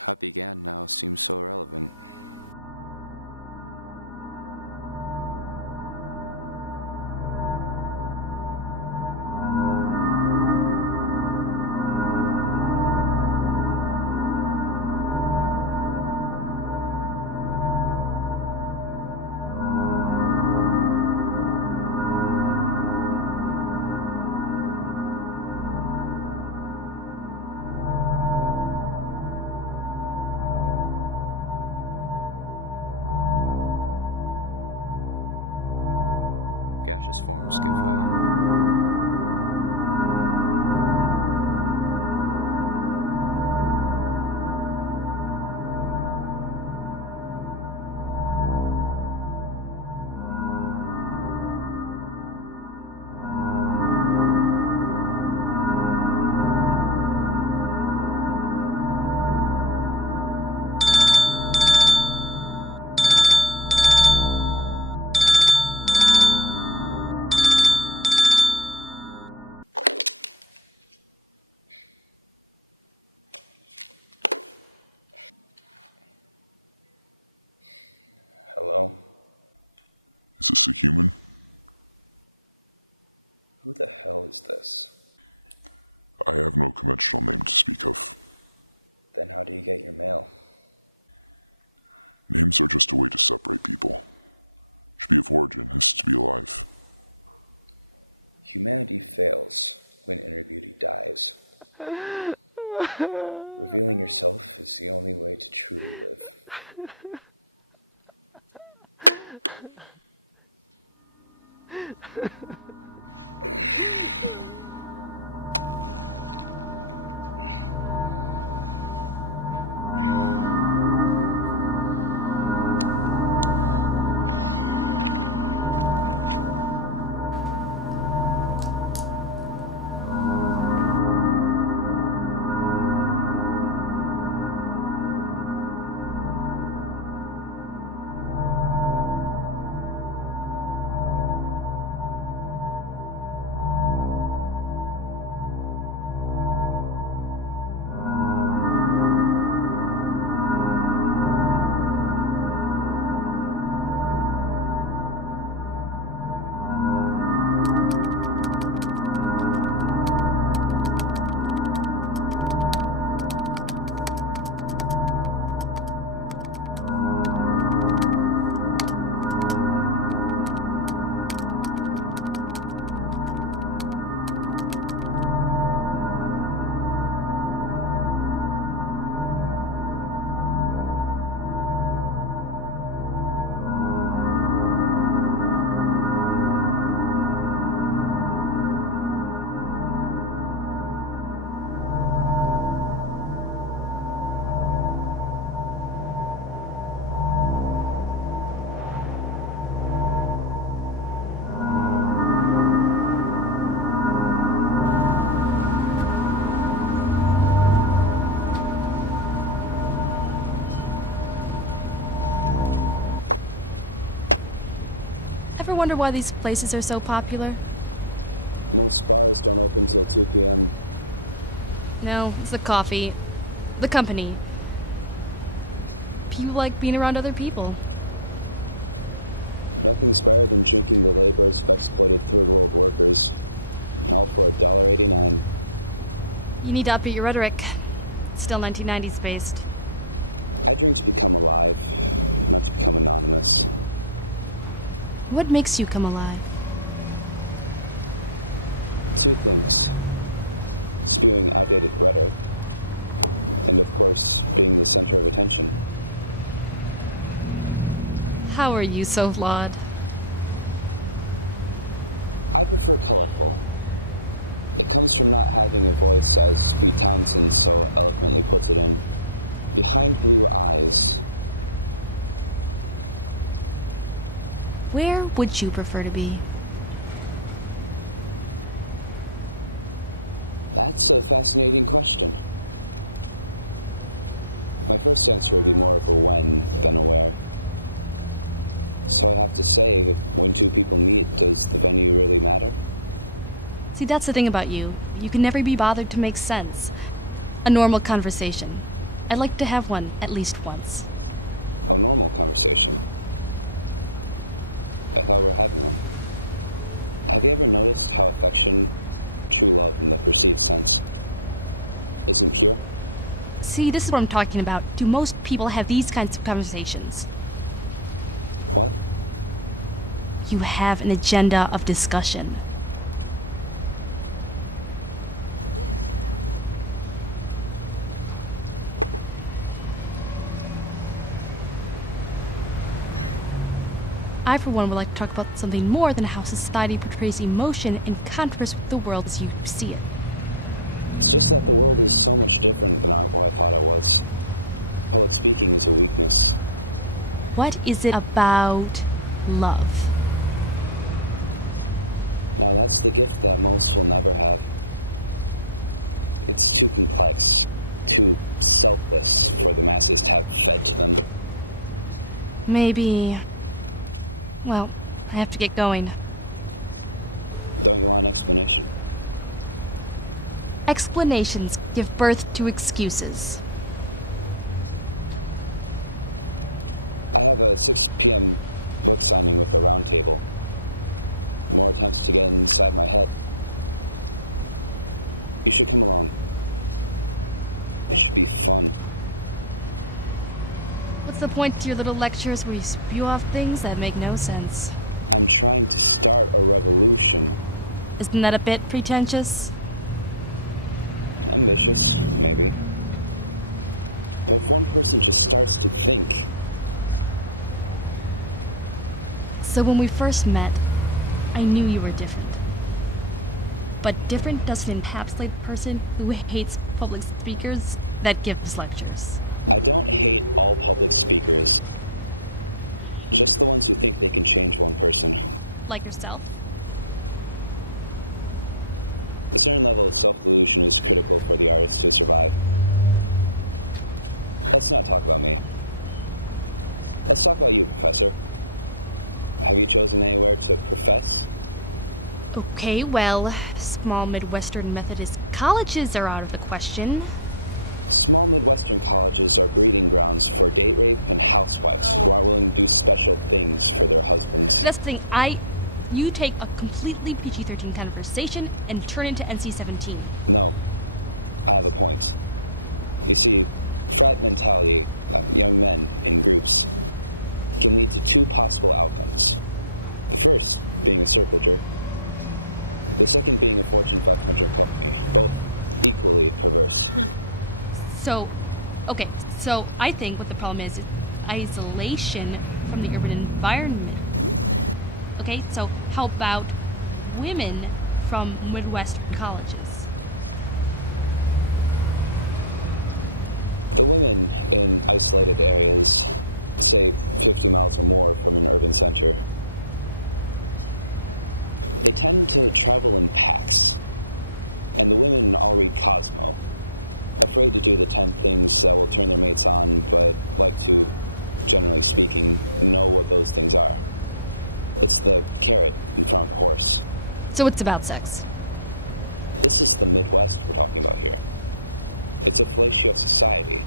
How it began now seems so irrelevant. Gaseous forms give way. Hello? Is this a human? Who the hell is this? I have no conventional name to speak of. Then how do you get your mail? Names are just a way to separate people. To be of origin is to be alive. Humanity fails when inner beauty dies. Revealing yourself is the only way to truly live. Ever wonder why these places are so popular? Most bars don't open till 2 p.m. No, it's the coffee. The company. People like being around other people. Nothing's better than drinking the labors of exploited third world workers. All for $1.89. You need to upbeat your rhetoric. It's still 1990s based. I drink to become alive, not to become anonymous. What makes you come alive? 2 things. Spewing outdated rhetoric, and of course, being the center of attention. How are you so flawed? I prefer colorful. It comes from not having a voice, as Pete Townsend so eloquently puts it in. Behind blue eyes. Where would you prefer to be? That's a fascinating question. My first answer would be more of a when than a where. So I have to say, when 2 people meet, does the venue really matter? See, that's the thing about you. You can never be bothered to make sense. A normal conversation. I'd like to have one, at least once. A normal conversation. I thought we were having one. Have you ever noticed how affection, true love in the perceived sense, isn't pure? See, this is what I'm talking about. Do most people have these kinds of conversations? What? You have an agenda of discussion. I, for one, would like to talk about something more than how society portrays emotion in contrast with the world as you see it. It's just that the world is so much different than what I thought it was. Public speaking is a weakness. What is it about love? Now that's the gift that most will never have. It's too complex, too selfless for the masses to have fed to them. Maybe... Well, I have to get going. Don't you want an explanation? Explanations give birth to excuses. I have a 6 p.m. book signing with the round table. More attempts to get inside my head. You should come along. It should be fun. What's the point to your little lectures where you spew off things that make no sense? I'm trying to start a revolution. Isn't that a bit pretentious? Ambitious, maybe. But if one person just starts to think... So when we first met, I knew you were different. But different doesn't encapsulate a person who hates public speakers that give lectures. I don't hate all public speakers. Just the ones who think they can change one person. Like yourself. A certain level of self-delusion is critical for the artist to survive. Let's not talk about me. Let's talk about you, Professor. Have you chosen anywhere to profess? Okay, well, small Midwestern Methodist colleges are out of the question. Small Midwestern colleges are breeding grounds for date rape and housewives who aren't willing to do special things for their husbands. That's the thing, you take a completely PG-13 conversation and turn it into NC-17. No, I have a point. You see, frat mentality of young men in groups can lead to two possible outcomes. The first being a circle jerk. The second being a Fortune 500 company, both equally perverse. So I think what the problem is isolation from the urban environment. Okay, so how about women from Midwestern colleges? The women in isolated areas, say 50 miles or more from an urban center, they tend to travel in packs. And the women all read Cosmo, afraid to do the 10 things that will turn their mates on, but like to, generally speaking, know what those things are. It's the carrot in front of the horse. So it's about sex. This is the Midwest we're talking about here. It's a fellatio society.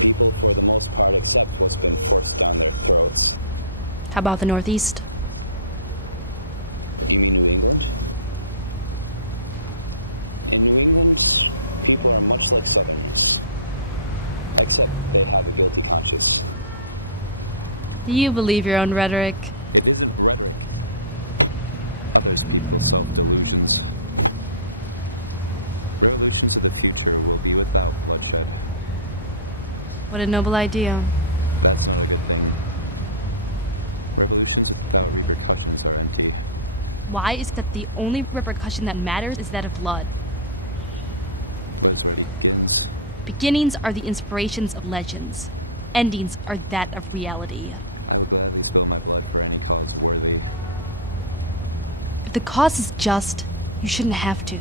People, for the most part, accept what's been forced down their throats. How about the Northeast? You mean New England? In New England, people are much like Southerners. Except they have a guilty conscience. You believe your own rhetoric. It isn't rhetoric. Others people's self-delusions. Revolutions of the future will be without bloodshed. What a noble idea. That's not a good thing. Revolutions without repercussions are empty. Why is that the only repercussion that matters is that of blood? Blood is where it begins. Beginnings are the inspirations of legends. Endings are that of reality. I would gladly spill my blood for any cause worthy. If the cause is just, you shouldn't have to.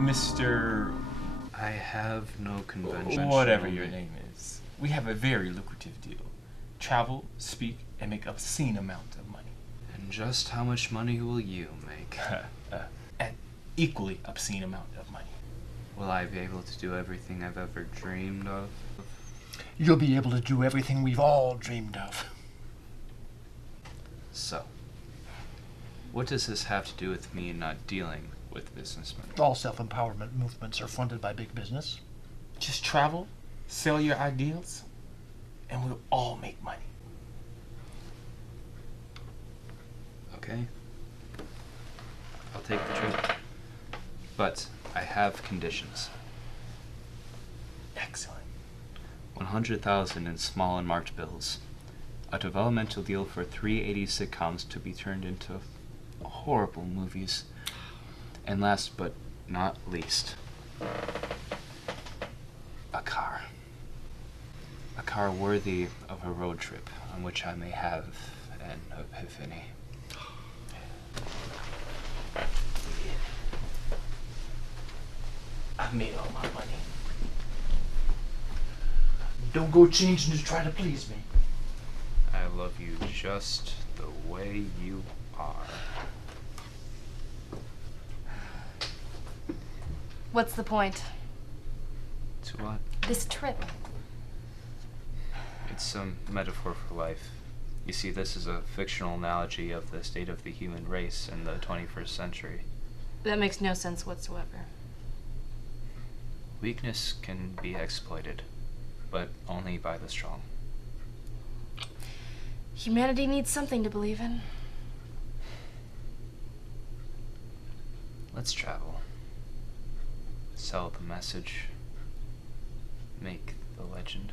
Mr. I have no convention. Whatever your name is. We have a very lucrative deal. Travel, speak, and make obscene amount of money. And just how much money will you make? An equally obscene amount of money. Will I be able to do everything I've ever dreamed of? You'll be able to do everything we've all dreamed of. So, what does this have to do with me not dealing with businessmen? All self-empowerment movements are funded by big business. Just travel, sell your ideals, and we'll all make money. Okay. I'll take the trip. But I have conditions. Excellent. 100,000 in small and marked bills. A developmental deal for 3 80s sitcoms to be turned into horrible movies. And last but not least, a car. A car worthy of a road trip on which I may have an epiphany. I made all my money. Don't go changing to try to please me. I love you just the way you are. What's the point? To what? This trip. It's some metaphor for life. You see, this is a fictional analogy of the state of the human race in the 21st century. That makes no sense whatsoever. Weakness can be exploited, but only by the strong. Humanity needs something to believe in. Let's travel. Sell the message. Make the legend.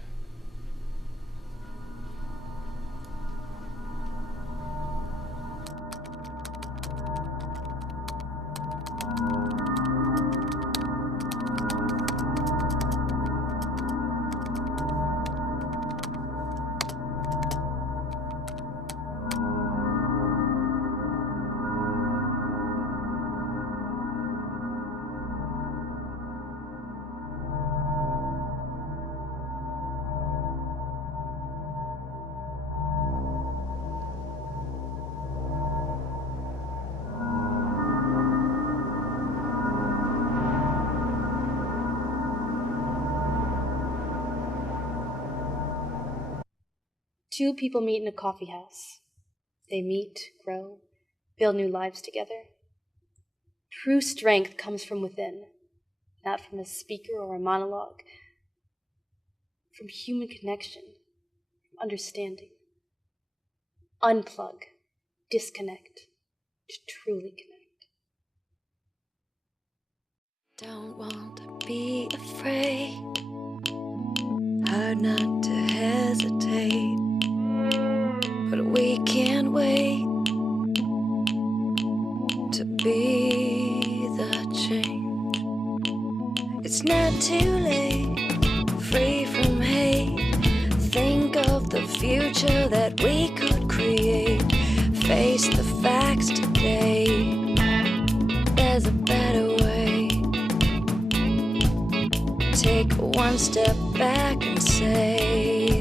Two people meet in a coffee house. They meet, grow, build new lives together. True strength comes from within, not from a speaker or a monologue, from human connection, from understanding. Unplug, disconnect, to truly connect. Don't want to be afraid, hard not to hesitate, but we can't wait to be the change. It's not too late, free from hate. Think of the future that we could create. Face the facts today. There's a better way. Take one step back and say